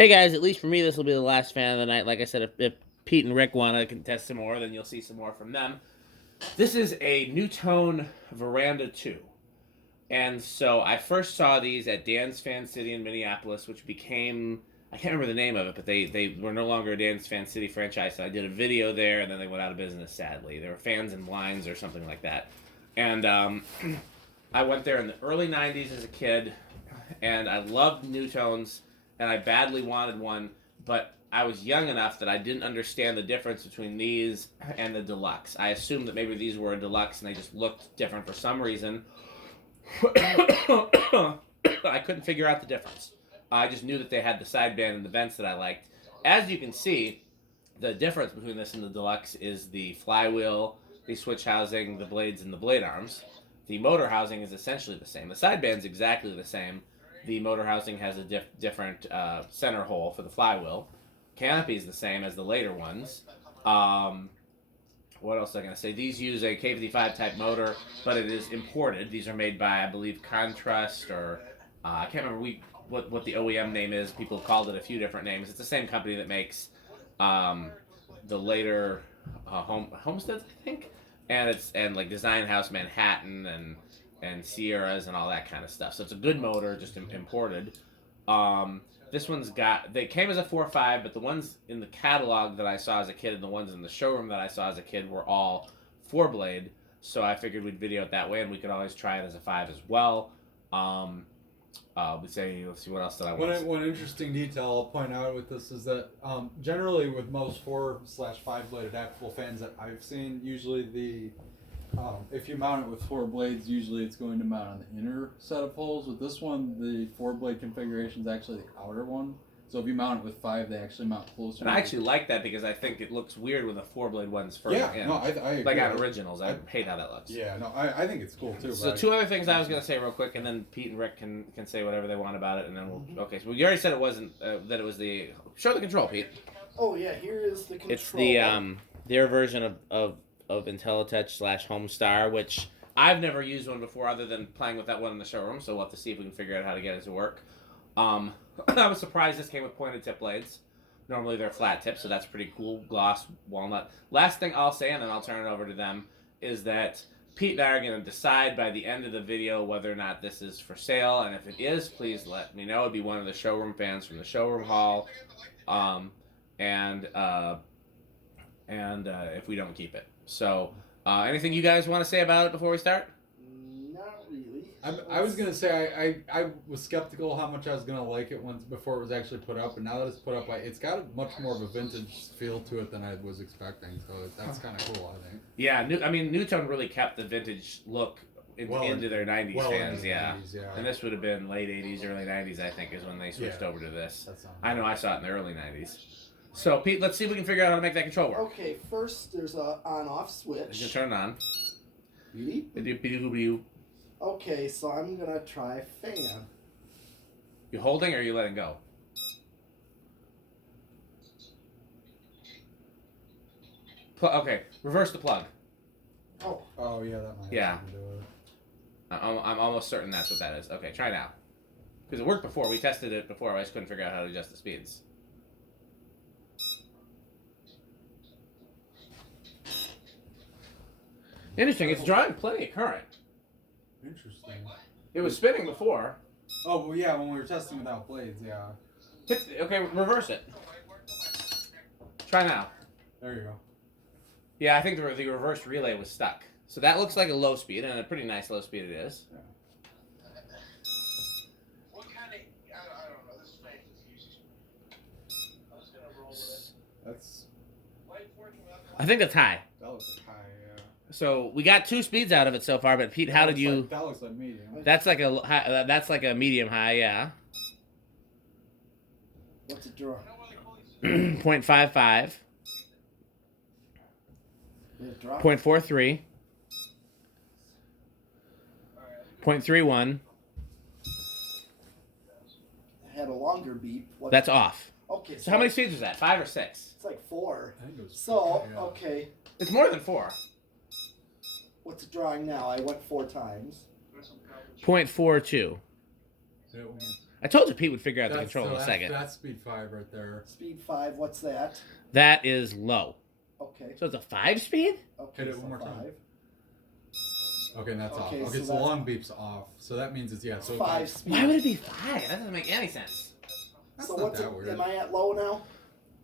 Hey guys, at least for me, this will be the last fan of the night. Like I said, if Pete and Rick want to contest some more, then you'll see some more from them. This is a Nutone Veranda 2. And so I first saw these at Dan's Fan City in Minneapolis, which became, I can't remember the name of it, but they were no longer a Dan's Fan City franchise. So I did a video there, and then they went out of business, sadly. They were Fans and Blinds or something like that. And I went there in the early 90s as a kid, and I loved Nutones, and I badly wanted one, but I was young enough that I didn't understand the difference between these and the deluxe. I assumed that maybe these were a deluxe, and they just looked different for some reason. I couldn't figure out the difference. I just knew that they had the sideband and the vents that I liked. As you can see, the difference between this and the deluxe is the flywheel, the switch housing, the blades, and the blade arms. The motor housing is essentially the same. The sideband's exactly the same. The motor housing has a different center hole for the flywheel. Canopy is the same as the later ones. What else am I going to say? These use a K55 type motor, but it is imported. These are made by, I believe, Contrast, or I can't remember what the OEM name is. People have called it a few different names. It's the same company that makes the later Homesteads, I think, and like Design House Manhattan and Sears and all that kind of stuff. So it's a good motor, just imported. This one's they came as a 4.5, but the ones in the catalog that I saw as a kid and the ones in the showroom that I saw as a kid were all 4-blade. So I figured we'd video it that way, and we could always try it as a 5 as well. Let's see what else did I want. One interesting detail I'll point out with this is that generally with most 4/5-blade adaptable fans that I've seen, usually if you mount it with 4 blades, usually it's going to mount on the inner set of holes. With this one, the 4-blade configuration is actually the outer one. So if you mount it with 5, they actually mount closer. And I actually like that because I think it looks weird when the 4-blade one's further in. Yeah, no, I agree. Like on originals, I hate how that looks. Yeah, no, I think it's cool too. So 2 other things I was going to say real quick, and then Pete and Rick can say whatever they want about it, and then we'll... Okay, so you already said it wasn't, that it was the... Show the control, Pete. Oh yeah, here is the control. It's their version of IntelliTouch / Homestar, which I've never used one before other than playing with that one in the showroom, so we'll have to see if we can figure out how to get it to work. I was surprised this came with pointed tip blades. Normally they're flat tips, so that's pretty cool. Gloss, walnut. Last thing I'll say, and then I'll turn it over to them, is that Pete and I are going to decide by the end of the video whether or not this is for sale, and if it is, please let me know. It'd be one of the showroom fans from the showroom hall, and if we don't keep it. So, anything you guys want to say about it before we start? Not really. I was gonna say I was skeptical how much I was gonna like it before it was actually put up, and now that it's put up, it's got much more of a vintage feel to it than I was expecting. So that's kind of cool, I think. Yeah, Nutone really kept the vintage look into their 90s fans. Yeah. 90s, yeah. And this would have been late 80s, early 90s, I think, is when they switched over to this. I know I saw it in the early 90s. So, Pete, let's see if we can figure out how to make that control work. Okay, first there's a on-off switch. Just turn it on. Beep. Okay, so I'm going to try fan. You holding or are you letting go? Okay, reverse the plug. Oh yeah, that might Yeah. have something to do with it. I'm almost certain that's what that is. Okay, try now. Because it worked before. We tested it before. I just couldn't figure out how to adjust the speeds. Interesting. It's drawing plenty of current. Interesting. It was spinning before. Oh, well, yeah, when we were testing without blades, yeah. Okay, reverse it. Try now. There you go. Yeah, I think the reverse relay was stuck. So that looks like a low speed, and a pretty nice low speed it is. Yeah. What kind of... I don't know. This face is usually... I was going to roll with it. That's... I think that's high. That looks like high, yeah. So we got 2 speeds out of it so far, but Pete, how did you... That looks like medium. That's like a high, that's like a medium high, yeah. What's it draw? 0.55. 0.43. 0.31. I had a longer beep. That's off. Okay. So how many speeds was that? 5 or 6? It's like 4. I think it was So, yeah. okay. It's more than 4. What's it drawing now? I went 4 times. 0.42. I told you Pete would figure out the That's- control so in a second. That's speed 5 right there. Speed 5, what's that? That is low. Okay. So it's a 5-speed? Okay, Hit it so one more time. 5. Okay, and that's off. Okay, Okay, so so the that's- long beep's off. So that means it's, yeah, so 5 speed. Why would it be 5? That doesn't make any sense. That's So not what's that it? weird. Am I at low now?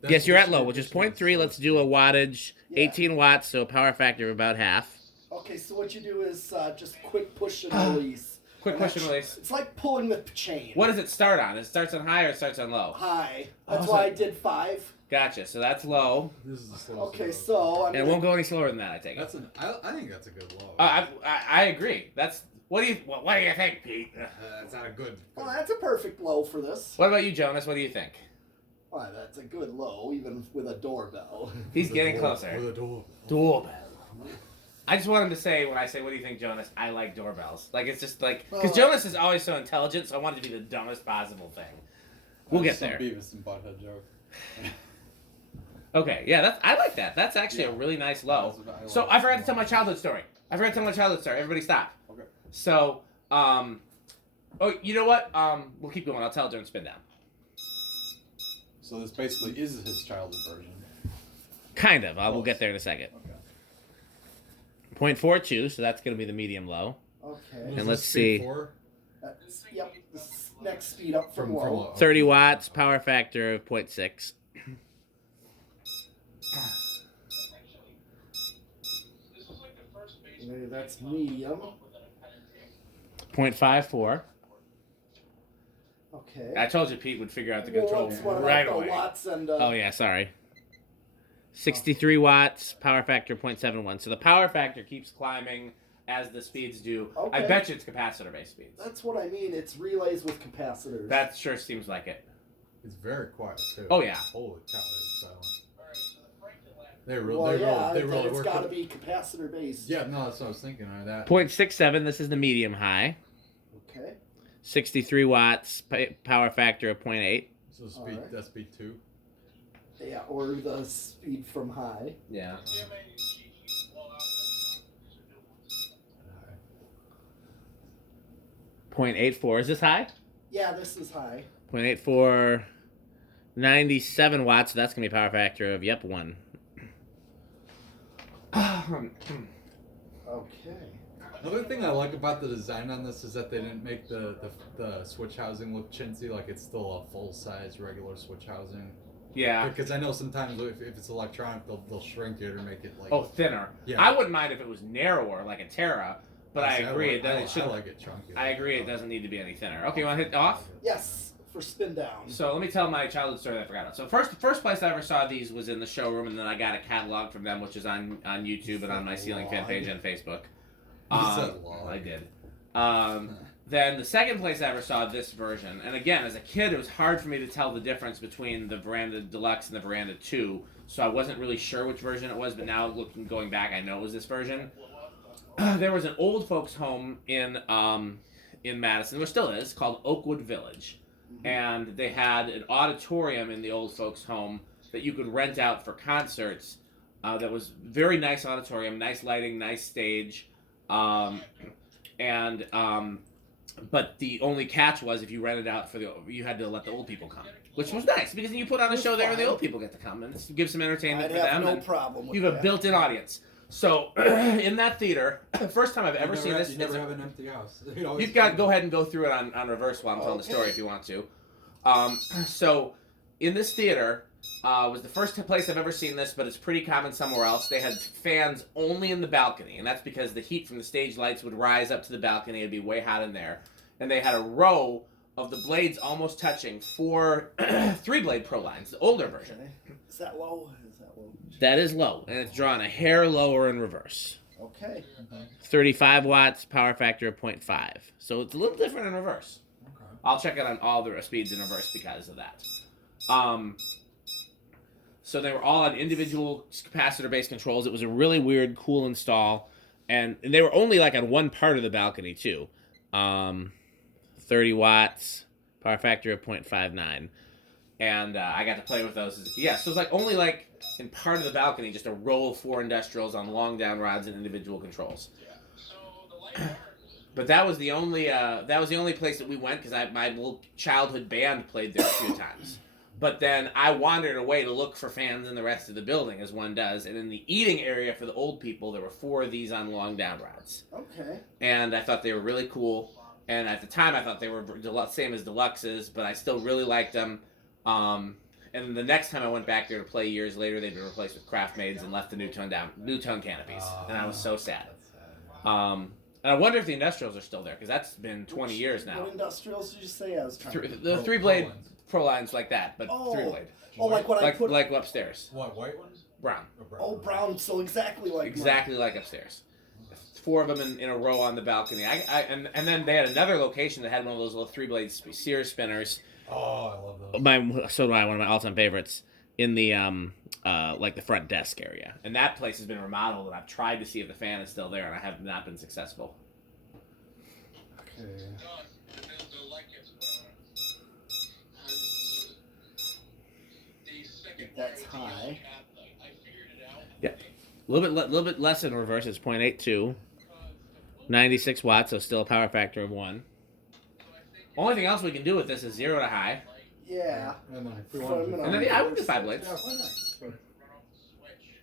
That's Yes, you're at additional- low, which is additional 0.3. Let's do a wattage. Yeah. 18 watts, so a power factor of about half. Okay, so what you do is just quick push and release. Quick And push that and release. It's like pulling the chain. What does it start on? It starts on high or it starts on low? High. That's Oh, why so- I did 5. Gotcha. So that's low. This is the slowest. Okay, it goes. so I'm And it won't go any slower than that, I take it. That's I think that's a good low. I agree. That's what do you think, Pete? That's not a good. Well, that's a perfect low for this. What about you, Jonas? What do you think? Why, that's a good low, even with a doorbell. He's With a getting door- closer. With a door. Doorbell. I just want him to say, when I say, what do you think, Jonas? I like doorbells. Like, it's just like, because Jonas is always so intelligent, so I want it to be the dumbest possible thing. We'll get Some there. Beavis and Butthead joke. Okay, yeah, I like that. That's actually a really nice low. So I forgot to tell my childhood story. Everybody stop. Okay. So, oh, you know what? We'll keep going. I'll tell it during spin down. So this basically is his childhood version. Kind of. We'll get there in a second. Okay. 0.42, so that's going to be the medium low. Okay. And Was let's this speed see. 4? Yep, this next speed up from low. low. 30 watts, power factor of 0.6. Okay, that's medium. 0.54. Okay. I told you Pete would figure out the Well, control that's what right about away. the watts and, Oh, yeah, sorry. 63 watts, power factor 0.71. So the power factor keeps climbing as the speeds do. I Okay. bet you it's capacitor-based speeds. That's what I mean. It's relays with capacitors. That sure seems like it. It's very quiet too. Oh, yeah. Holy cow, it's silent. They well, really, yeah, they really it's work. got to be capacitor based. Yeah, no, that's what I was thinking. That. 0.67, this is the medium high. Okay. 63 watts, power factor of 0.8. So speed, Alright. that's speed 2. Yeah, or the speed from high. Yeah. 0.84, is this high? Yeah, this is high. 0.84, 97 watts, so that's going to be power factor of, 1. Okay. Another thing I like about the design on this is that they didn't make the switch housing look chintzy, like it's still a full size regular switch housing. Yeah. Because I know sometimes if it's electronic, they'll shrink it or make it like. Oh, thinner. Yeah. I wouldn't mind if it was narrower, like a Terra, but I agree. It should. I like it chunky. I agree. It doesn't need to be any thinner. Okay, you want to hit off? Yes, for spin down. So let me tell my childhood story that I forgot about. So the first place I ever saw these was in the showroom, and then I got a catalog from them, which is on YouTube and on my Ceiling Fan page on Facebook. You said log. I did. Then the second place I ever saw this version, and again, as a kid, it was hard for me to tell the difference between the Veranda Deluxe and the Veranda 2, so I wasn't really sure which version it was, but now going back, I know it was this version. There was an old folks home in Madison, which still is, called Oakwood Village. And they had an auditorium in the old folks home that you could rent out for concerts. That was very nice auditorium, nice lighting, nice stage. But the only catch was if you rented out you had to let the old people come, which was nice because you put on a show there and the old people get to come and give some entertainment I'd for have them. no problem with You have a that. built-in audience. So in that theater, first time I've ever seen this. You never have an empty house. You've got go ahead and go through it on reverse while I'm telling the story if you want to. So in this theater was the first place I've ever seen this, but it's pretty common somewhere else. They had fans only in the balcony, and that's because the heat from the stage lights would rise up to the balcony. It'd be way hot in there. And they had a row of the blades almost touching 4 3-blade prolines, the older version. Okay. Is that low? Is that low? That is low, and it's drawn a hair lower in reverse. Okay. 35 watts, power factor of 0.5. So it's a little different in reverse. Okay. I'll check it on all the speeds in reverse because of that. So they were all on individual capacitor-based controls. It was a really weird, cool install. And they were only like on one part of the balcony, too. 30 watts, power factor of 0.59. And I got to play with those. Yeah, so it's like only like in part of the balcony, just a row of 4 industrials on long down rods and individual controls. But that was the only place that we went because my little childhood band played there a few times. But then I wandered away to look for fans in the rest of the building, as one does. And in the eating area for the old people, there were 4 of these on long down rods. Okay. And I thought they were really cool. And at the time, I thought they were same as deluxes, but I still really liked them. And the next time I went back there to play years later, they'd been replaced with craft maids and left the Nutone canopies. And I was so sad. And I wonder if the industrials are still there, because that's been 20 years now. What industrials did you say? I was trying to... The 3-blade prolines like that, but 3-blade. Oh, like what I put... Like upstairs. What, white ones? Brown. Oh, brown, so exactly like Exactly like upstairs. 4 of them in a row on the balcony. And then they had another location that had one of those little 3-blade Sears spinners. Oh, I love those. So do I. One of my all-time favorites in the like the front desk area. And that place has been remodeled, and I've tried to see if the fan is still there, and I have not been successful. Okay. That's high. Yeah, a little bit less in reverse. It's 0.82, 96 watts, so still a power factor of 1. Only thing else we can do with this is 0 to high. Yeah. And then if we So want I'm to... gonna- And then I would do 5 blades. Yeah, why not? Run off the switch.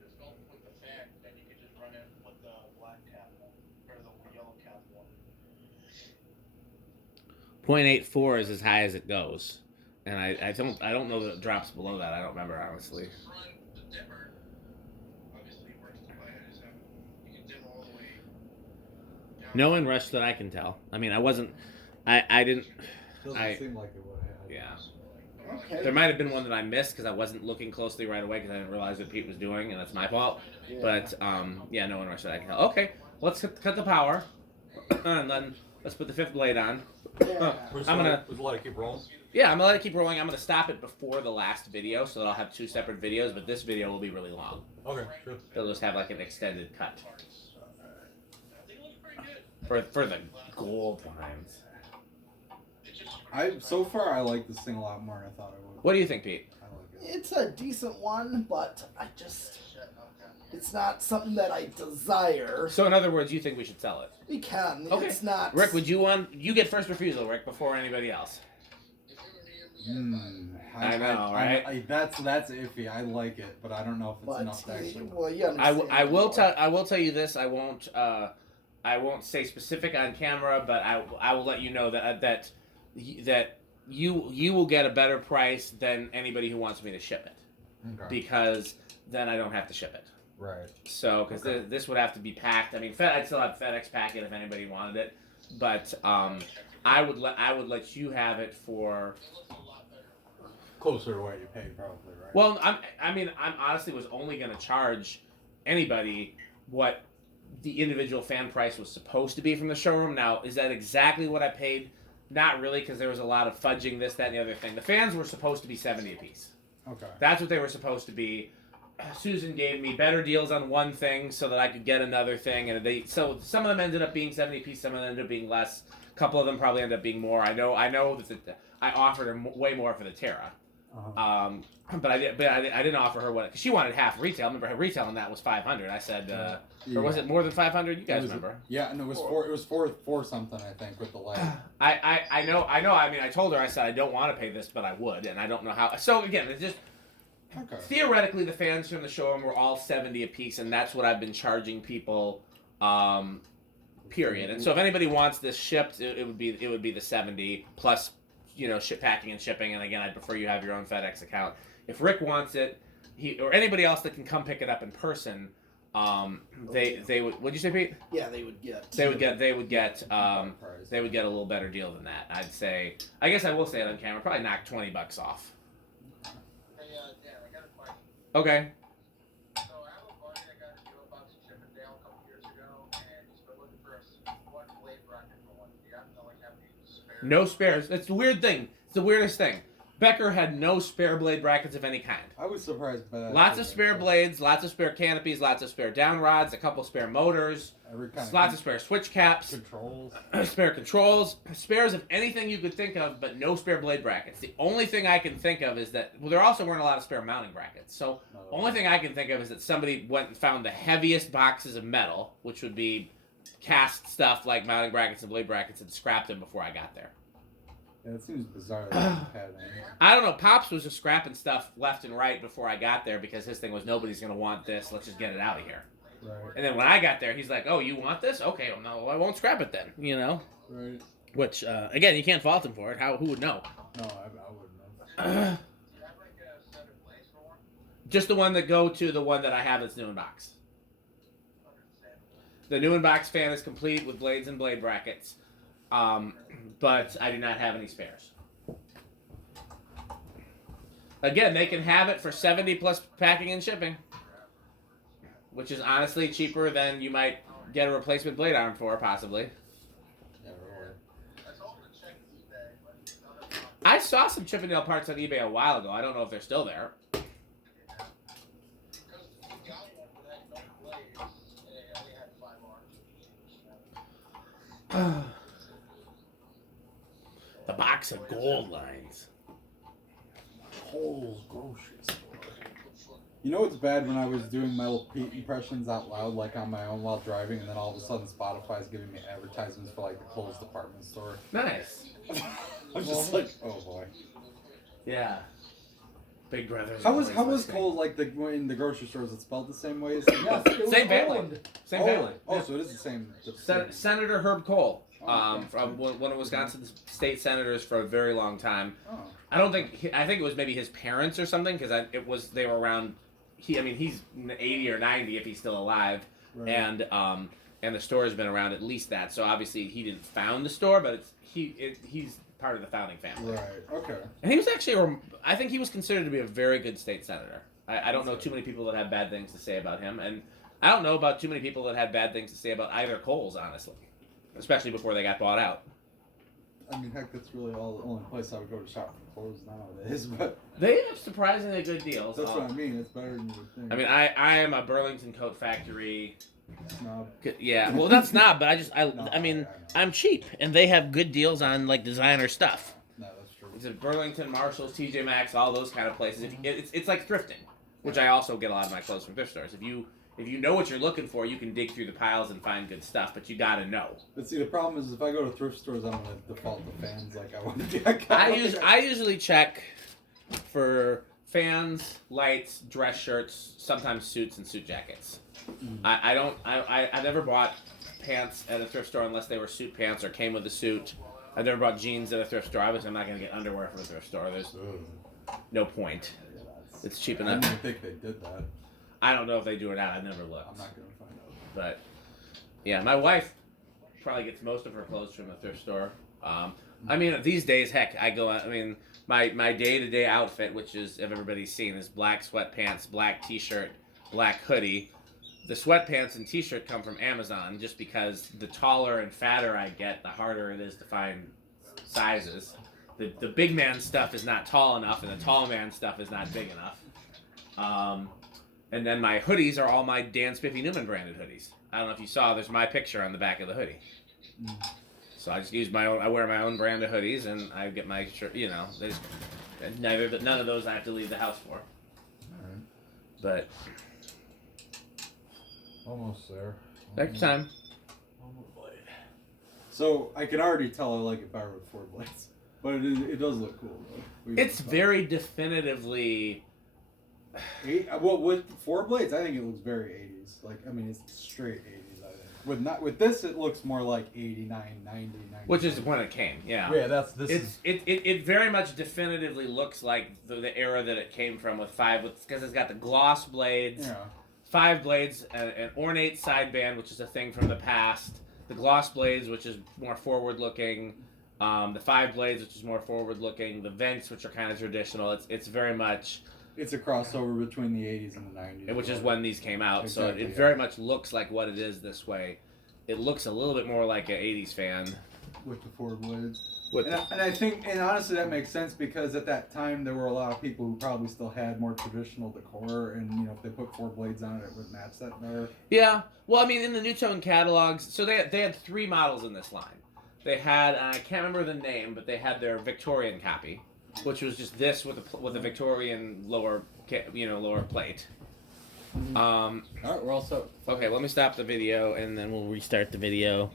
Just don't put the fan, then you can just run it with the black cap one, or the yellow cap one. 0.84 is as high as it goes, and I don't know that it drops below that. I don't remember honestly. Front, the dimmer, obviously works the way I just have, you can dim all the way down. No inrush that I can tell. I mean, I didn't. Doesn't seem like it would have. Yeah. Okay. There might have been one that I missed because I wasn't looking closely right away because I didn't realize what Pete was doing, and that's my fault. Yeah. But yeah, no inrush that I can tell. Okay, let's cut the power, and then let's put the 5th blade on. Yeah. I'm gonna. Would you let it keep rolling? Yeah, I'm gonna let it keep rolling. I'm gonna stop it before the last video so that I'll have 2 separate videos, but this video will be really long. Okay, sure. They'll just have like an extended cut I think it looks pretty good. for the gold lines. So far I like this thing a lot more than I thought I would. What do you think, Pete? I like it. It's a decent one, but I just... It's not something that I desire. So in other words, you think we should sell it? We can. Okay. It's not... Rick, would you want? You get first refusal, Rick, before anybody else. I know, right? That's iffy. I like it, but I don't know if it's enough to actually. Well, you understand. I will tell you this. I won't say specific on camera, but I will let you know that you will get a better price than anybody who wants me to ship it, Okay. because then I don't have to ship it. Right. So, because this would have to be packed. I mean, I'd still have FedEx pack it if anybody wanted it, but I would let you have it for. Closer to what you paid, probably, right? Well, I'm honestly was only going to charge anybody what the individual fan price was supposed to be from the showroom. Now, is that exactly what I paid? Not really, because there was a lot of fudging this, that, and the other thing. The fans were supposed to be $70 a piece. Okay. That's what they were supposed to be. Susan gave me better deals on one thing so that I could get another thing, and so some of them ended up being 70 a piece, some of them ended up being less. A couple of them probably ended up being more. I know that I offered her way more for the Terra. Uh-huh. But I didn't offer her what, cause she wanted half retail. I remember her retail on that was $500. I said, or was it more than $500? You guys remember? Yeah, and it was four something, I think, with the light. I know. I mean, I told her, I said I don't want to pay this, but I would, and I don't know how. So again, it's just Okay. theoretically the fans from the showroom were all 70 a piece, and that's what I've been charging people. Period. And so if anybody wants this shipped, it would be the 70 plus. Packing and shipping, and again, I'd prefer you have your own FedEx account. If Rick wants it, or anybody else that can come pick it up in person, they would. What'd you say, Pete? Yeah, they would get. They would get a little better deal than that. I'd say. I guess I will say it on camera. Probably knock $20 off. Hey, Dan, I got a question. Okay. So I have a buddy that got a deal about some shipping down a couple years ago, and he's been looking for one blade bracket for one. Do you happen to have any spare? No spares. That's the weird thing. It's the weirdest thing. Becker had no spare blade brackets of any kind. I was surprised by that. Lots of spare blades, lots of spare canopies, lots of spare down rods, a couple spare motors, lots of spare switch caps, controls, spare controls, spares of anything you could think of, but no spare blade brackets. The only thing I can think of is that, well, there also weren't a lot of spare mounting brackets. So, only thing I can think of is that somebody went and found the heaviest boxes of metal, which would be cast stuff like mounting brackets and blade brackets and scrapped them before I got there. Yeah, it seems bizarre that you had that. I don't know. Pops was just scrapping stuff left and right before I got there because his thing was nobody's going to want this. Let's just get it out of here. Right. And then when I got there, he's like, "Oh, you want this? Okay, well, no, I won't scrap it then." You know. Right. Which again, you can't fault him for it. Who would know? No, I wouldn't know. Do you have like a set of blades for one? Just the one that go to the one that I have that's new in box. The new in box fan is complete with blades and blade brackets, but I do not have any spares. Again, they can have it for $70 plus packing and shipping, which is honestly cheaper than you might get a replacement blade arm for, possibly. Yeah, really. I told him to check eBay, but none of them. I saw some Chippendale parts on eBay a while ago. I don't know if they're still there. Because we got one that had no blades, and it only had 5 arms. The box of gold lines. Whole grocery store. You know what's bad when I was doing metal Pete impressions out loud, like on my own while driving, and then all of a sudden Spotify's giving me advertisements for like the Kohl's department store. Nice. I'm just like, oh boy. Yeah. Big Brothers. How was Kohl's like in the grocery stores? It's spelled the same way as Yes, it was Same family. owned. Same family. Oh, so it is the same. Senator Herb Kohl, Oh, okay. from one of Wisconsin's state senators for a very long time. Oh. I think it was maybe his parents or something because they were around. He's 80 or 90 if he's still alive, Right. and the store has been around at least that. So obviously he didn't found the store, but he's part of the founding family. Right. Okay. And he was actually, I think he was considered to be a very good state senator. I don't know too many people that have bad things to say about him, and I don't know about too many people that had bad things to say about either Kohl's, honestly, especially before they got bought out. I mean, heck, that's really the only place I would go to shop for clothes nowadays. But They have surprisingly good deals. that's what I mean. It's better than you would think. I mean, I am a Burlington Coat Factory. Snob. Yeah, well, that's not, but No, I mean, know. I'm cheap, and they have good deals on, like, designer stuff. No, that's true. It's at Burlington, Marshalls, TJ Maxx, all those kind of places. It's like thrifting, which I also get a lot of my clothes from thrift stores. If you know what you're looking for, you can dig through the piles and find good stuff, but you gotta know. But see, the problem is if I go to thrift stores, I'm gonna default to fans like I want to. I usually check for fans, lights, dress shirts, sometimes suits and suit jackets. Mm. I never bought pants at a thrift store unless they were suit pants or came with a suit. I've never bought jeans at a thrift store. Obviously, I'm not gonna get underwear from a thrift store. There's no point. It's cheap I enough. didn't even think they did that. I don't know if they do it out. I've never looked. I'm not gonna find out. But yeah, my wife probably gets most of her clothes from a thrift store. I mean, these days, heck, I go out. I mean, my day-to-day outfit, which is, if everybody's seen, is black sweatpants, black t-shirt, black hoodie. The sweatpants and t-shirt come from Amazon just because the taller and fatter I get, the harder it is to find sizes. The big man stuff is not tall enough, and the tall man stuff is not big enough. And then my hoodies are all my Dan Spiffy Newman branded hoodies. I don't know if you saw, there's my picture on the back of the hoodie. Mm. So I just use my own, I wear my own brand of hoodies, and I get my shirt, there's none of those I have to leave the house for. Alright. But Almost there. next time. So I can already tell I like it better with 4 blades, but it does look cool though. It's very definitively. Well, with 4 blades, I think it looks very 80s. Like, I mean, it's straight 80s. I think. With this, it looks more like 89, 90, 90. Which is when it came, yeah. Yeah, It very much definitively looks like the era that it came from with 5, because it's got the gloss blades, Yeah. 5 blades, an ornate sideband, which is a thing from the past, the gloss blades, which is more forward-looking, the 5 blades, which is more forward-looking, the vents, which are kind of traditional. It's very much. It's a crossover between the 80s and the 90s. Which is when these came out, Exactly, so it yeah. very much looks like what it is this way. It looks a little bit more like an 80s fan. With the 4 blades. With And I think, and honestly, that makes sense because at that time there were a lot of people who probably still had more traditional decor, and if they put 4 blades on it, it would match that better. Yeah, well, I mean, in the Nutone catalogs, so they had 3 models in this line. They had, and I can't remember the name, but they had their Victorian copy, which was just this with a Victorian lower plate. All right, we're all set. Okay, let me stop the video and then we'll restart the video.